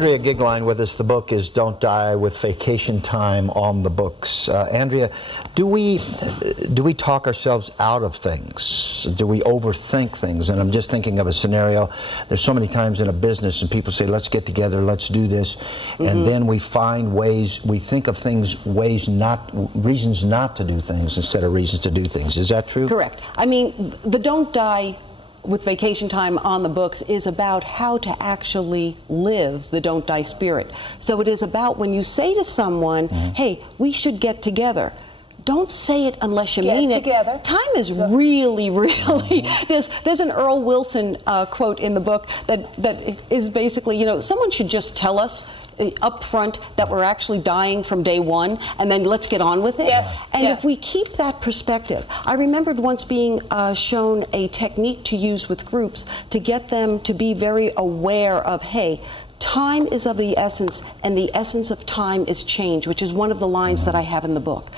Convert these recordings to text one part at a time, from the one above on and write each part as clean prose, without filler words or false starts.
Andrea Goeglein with us. The book is Don't Die with Vacation Time on the books. Andrea, do we talk ourselves out of things? Do we overthink things? And I'm just thinking of a scenario. There's so many times in a business and people say, let's get together, let's do this. And then we find ways, we think of things, reasons not to do things instead of reasons to do things. Is that true? Correct. I mean, the Don't Die with Vacation Time on the books is about how to actually live the Don't Die spirit. So it is about when you say to someone, hey, we should get together. Don't say it unless you mean it. Time is really, there's an Earl Wilson quote in the book that is basically, you know, someone should just tell us up front that we're actually dying from day one, and then let's get on with it. And if we keep that perspective, I remembered once being shown a technique to use with groups to get them to be very aware of, hey, time is of the essence, and the essence of time is change, which is one of the lines that I have in the book.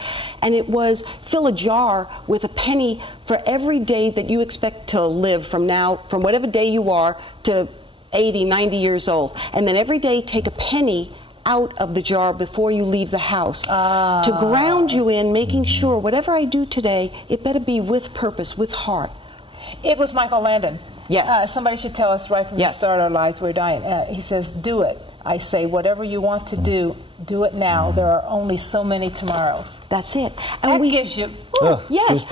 And it was, fill a jar with a penny for every day that you expect to live from now, from whatever day you are to 80, 90 years old. And then every day take a penny out of the jar before you leave the house to ground you in making sure whatever I do today, it better be with purpose, with heart. It was Michael Landon. Yes. Somebody should tell us right from the start of our lives we're dying. He says, do it. I say, whatever you want to do, do it now. There are only so many tomorrows. That's it. And that gives you... Yes,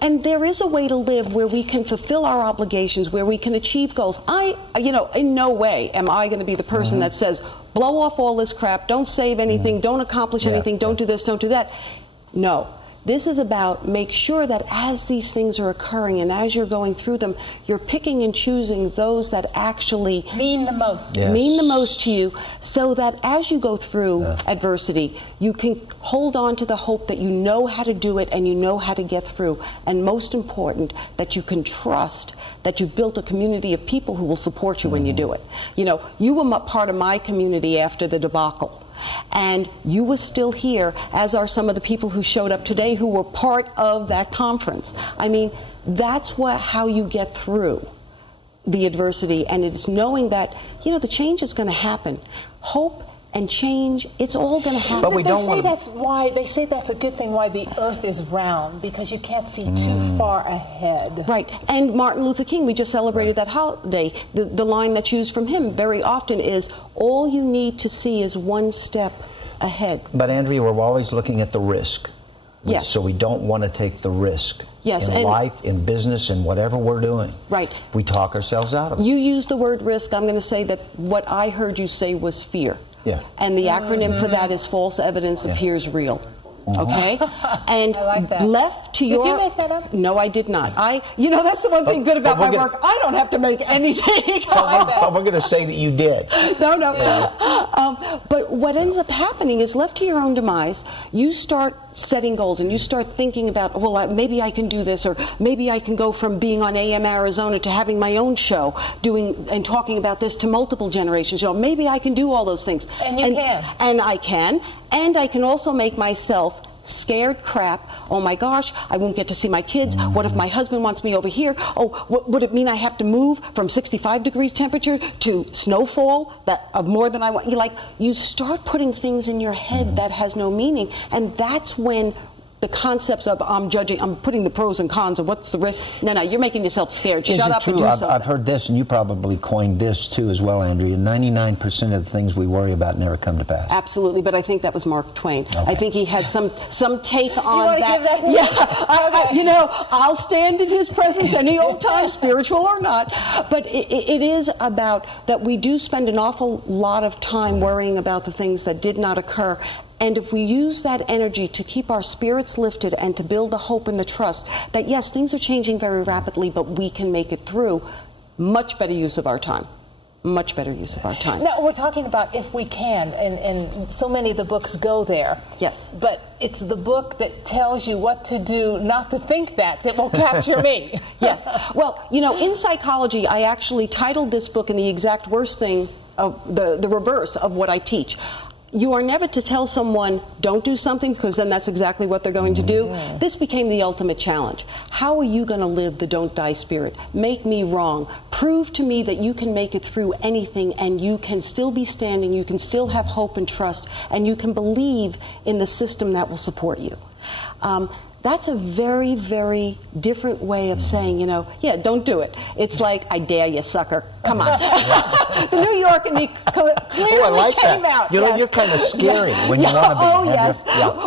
and there is a way to live where we can fulfill our obligations, where we can achieve goals. You know, in no way am I going to be the person that says, blow off all this crap, don't save anything, don't accomplish anything, don't do this, don't do that. No. This is about make sure that as these things are occurring and as you're going through them, you're picking and choosing those that actually mean the most. Mean the most to you, so that as you go through adversity, you can hold on to the hope that you know how to do it and you know how to get through. And most important, that you can trust that you've built a community of people who will support you when you do it. You know, you were part of my community after the debacle. And you were still here, as are some of the people who showed up today who were part of that conference. I mean, that's how you get through the adversity, and it's knowing that, you know, the change is going to happen. Hope and change, it's all going to happen. But they say that's a good thing why the earth is round, because you can't see too far ahead. Right. And Martin Luther King, we just celebrated that holiday. The line that's used from him very often is, all you need to see is one step ahead. But Andrea, we're always looking at the risk. Yes. So we don't want to take the risk. Yes, in life, in business, in whatever we're doing. Right. We talk ourselves out of it. You use the word risk. I'm going to say that what I heard you say was fear. Yeah. And the acronym for that is false evidence appears real. Okay? And I like that. Left to your... Did you make that up? No, I did not. You know, that's the one thing good about my work. I don't have to make anything up. But we're going to say that you did. No. But what ends up happening is, left to your own demise, you start setting goals and you start thinking about, well, maybe I can do this, or maybe I can go from being on AM Arizona to having my own show, doing and talking about this to multiple generations. You know, maybe I can do all those things. And you can. And I can. And I can also make myself scared crap. Oh my gosh, I won't get to see my kids. What if my husband wants me over here? Oh, would it mean I have to move from 65 degrees temperature to snowfall of more than I want? You start putting things in your head that has no meaning, and that's when the concepts of I'm putting the pros and cons of what's the risk. No, you're making yourself scared. Shut up and do something. I've heard this, and you probably coined this too as well, Andrea. 99% of the things we worry about never come to pass. Absolutely, but I think that was Mark Twain. Okay. I think he had some take on you want to give that to me? Yeah, you know, I'll stand in his presence any old time, spiritual or not. But it is about that we do spend an awful lot of time worrying about the things that did not occur. And if we use that energy to keep our spirits lifted and to build the hope and the trust that, yes, things are changing very rapidly, but we can make it through, much better use of our time. Much better use of our time. Now, we're talking about if we can, and so many of the books go there. Yes. But it's the book that tells you what to do, not to think that will capture me. Yes. Well, you know, in psychology, I actually titled this book in the exact worst thing, of the reverse of what I teach. You are never to tell someone, don't do something, because then that's exactly what they're going to do. This became the ultimate challenge. How are you going to live the don't die spirit? Make me wrong. Prove to me that you can make it through anything, and you can still be standing, you can still have hope and trust, and you can believe in the system that will support you. That's a very, very different way of saying, you know, yeah, don't do it. It's like, I dare you, sucker. Come on. The New York in me clearly came out. You know, you're kind of scary when you want to be. Oh, yes.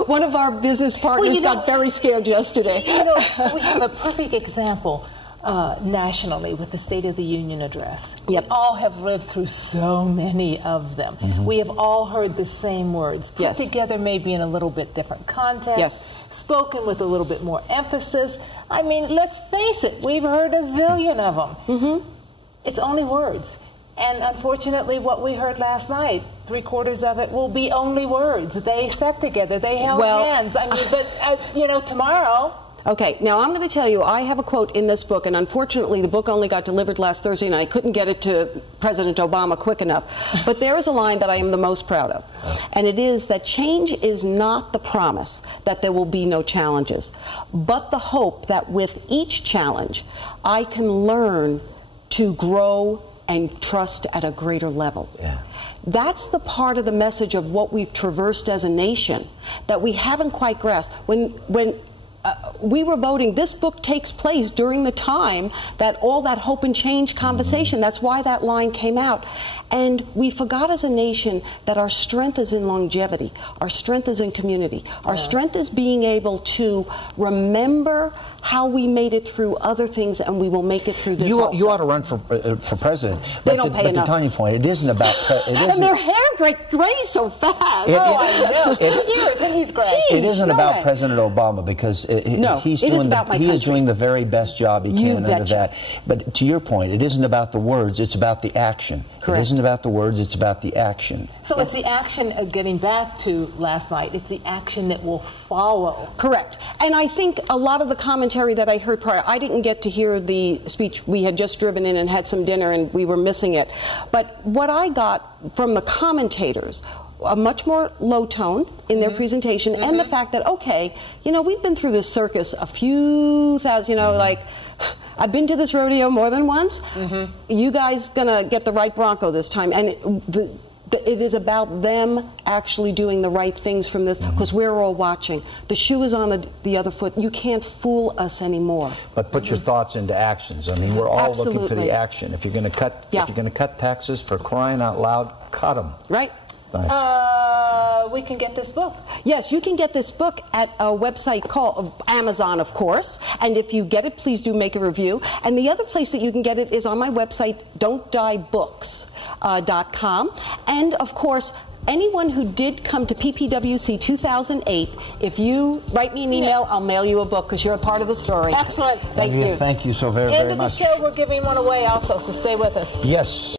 One of our business partners got very scared yesterday. You know, we have a perfect example nationally with the State of the Union address. Yep. We all have lived through so many of them. We have all heard the same words, put together maybe in a little bit different context, spoken with a little bit more emphasis. I mean, let's face it, we've heard a zillion of them. It's only words. And unfortunately, what we heard last night, 3/4 of it will be only words. They sat together, they held hands. I mean, but, you know, tomorrow... Okay, now I'm going to tell you, I have a quote in this book, and unfortunately the book only got delivered last Thursday, and I couldn't get it to President Obama quick enough. But there is a line that I am the most proud of, and it is that change is not the promise that there will be no challenges, but the hope that with each challenge I can learn to grow and trust at a greater level. That's the part of the message of what we've traversed as a nation that we haven't quite grasped. When we were voting, this book takes place during the time that all that hope and change conversation, that's why that line came out. And we forgot as a nation that our strength is in longevity, our strength is in community, our strength is being able to remember how we made it through other things, and we will make it through this also. You ought to run for president. They don't pay enough. But to Tanya's point, it isn't about... and their hair grays so fast. I know. 2 years and he's gray. It isn't about President Obama, because he is doing the very best job he can under that. But to your point, it isn't about the words, it's about the action. Correct. It isn't about the words, it's about the action. So it's the action of getting back to last night, it's the action that will follow. Correct. And I think a lot of the commentary that I heard prior, I didn't get to hear the speech. We had just driven in and had some dinner and we were missing it. But what I got from the commentators, a much more low tone in their presentation, and the fact that, okay, you know, we've been through this circus a few thousand, you know, like, I've been to this rodeo more than once. You guys gonna get the right Bronco this time. And it is about them actually doing the right things from this, because we're all watching. The shoe is on the other foot. You can't fool us anymore. But put your thoughts into actions. I mean, we're all looking for the action. If you're going to cut, if you're going to cut taxes, for crying out loud, cut them. Right. We can get this book. Yes, you can get this book at a website called Amazon, of course. And if you get it, please do make a review. And the other place that you can get it is on my website, don'tdiebooks.com. And of course, anyone who did come to PPWC 2008, if you write me an email, I'll mail you a book, because you're a part of the story. Excellent. Thank you. Thank you so very, very much. End of the show, we're giving one away also, so stay with us. Yes.